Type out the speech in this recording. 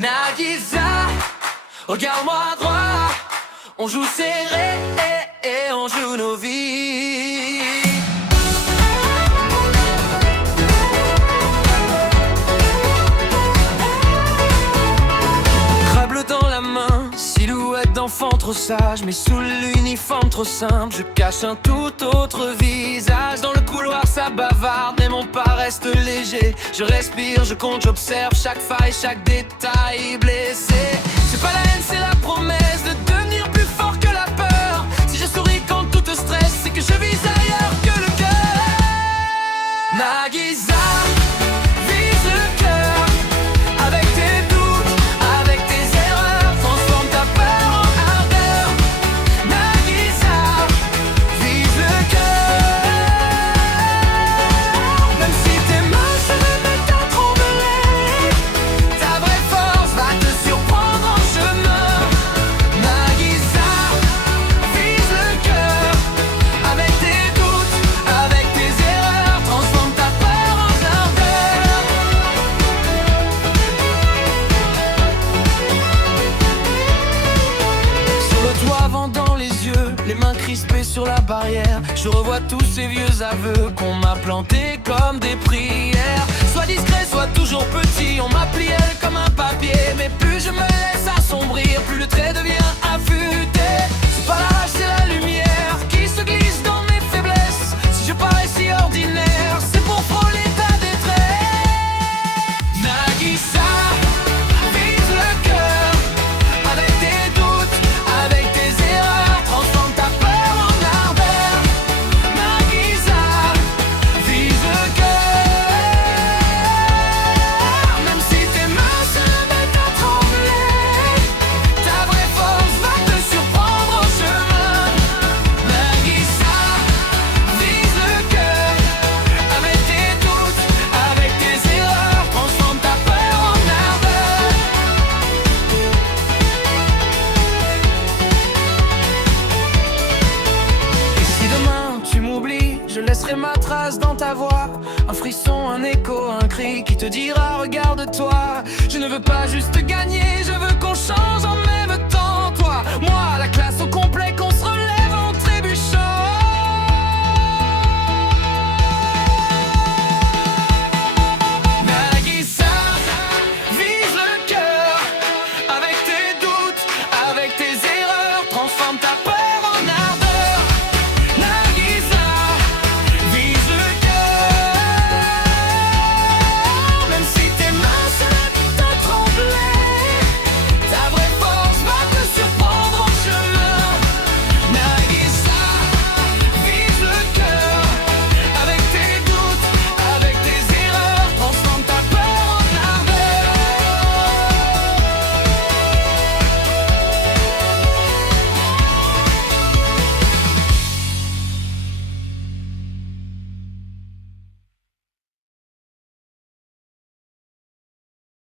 Nagisa, regarde-moi droit. On joue serré et on joue nos vies. Crable dans la main, silhouette d'enfant trop sage, mais sous l'uniforme trop simple, je cache un tout autre visage. Dans le couloir ça bavarde, mais mon pas reste léger. Je respire, je compte, j'observe chaque faille, chaque détail blessé. C'est pas la haine, c'est la promesse de devenir plus fort que la peur. Si je souris quand tout te stresse, c'est que je vise ailleurs que le cœur. Nagisa, vise le cœur. Avec tes doutes, avec tes erreurs, transforme ta peur en ardeur. Nagisa, vise le cœur. Même si tes mains se mettent à trembler, ta vraie force va te surprendre en chemin. Nagisa, vise le cœur. Avec tes doutes, avec tes erreurs, transforme ta peur en ardeur. Sur le toit, vent dans les yeux, les mains crispées sur la barrière, je revois tous ces vieux aveux qu'on m'a plantés comme des prières. Sois discret, sois toujours petit, on m'a plié comme un papier. Mais plus je me laisse assombrir, plus le trait devient affûté. C'est pas la rage, c'est la lumière qui se glisse dans mes faiblesses. Si je parais si ordinaire, c'est pour frôler ta détresse. Nagisa, vise le cœur. Avec tes doutes, avec tes erreurs, transforme ta peur en ardeur. Nagisa, vise le cœur. Même si tes mains se mettent à trembler, ta vraie force va te surprendre en chemin. Nagisa, vise le cœur. Avec tes doutes, avec tes erreurs, transforme ta peur en ardeur. Et si demain tu m'oublies, je laisserai ma trace dans ta voix. Un frisson, un écho, un cri qui te dira regarde-toi. Je ne veux pas juste gagner, je veux qu'on change en mer.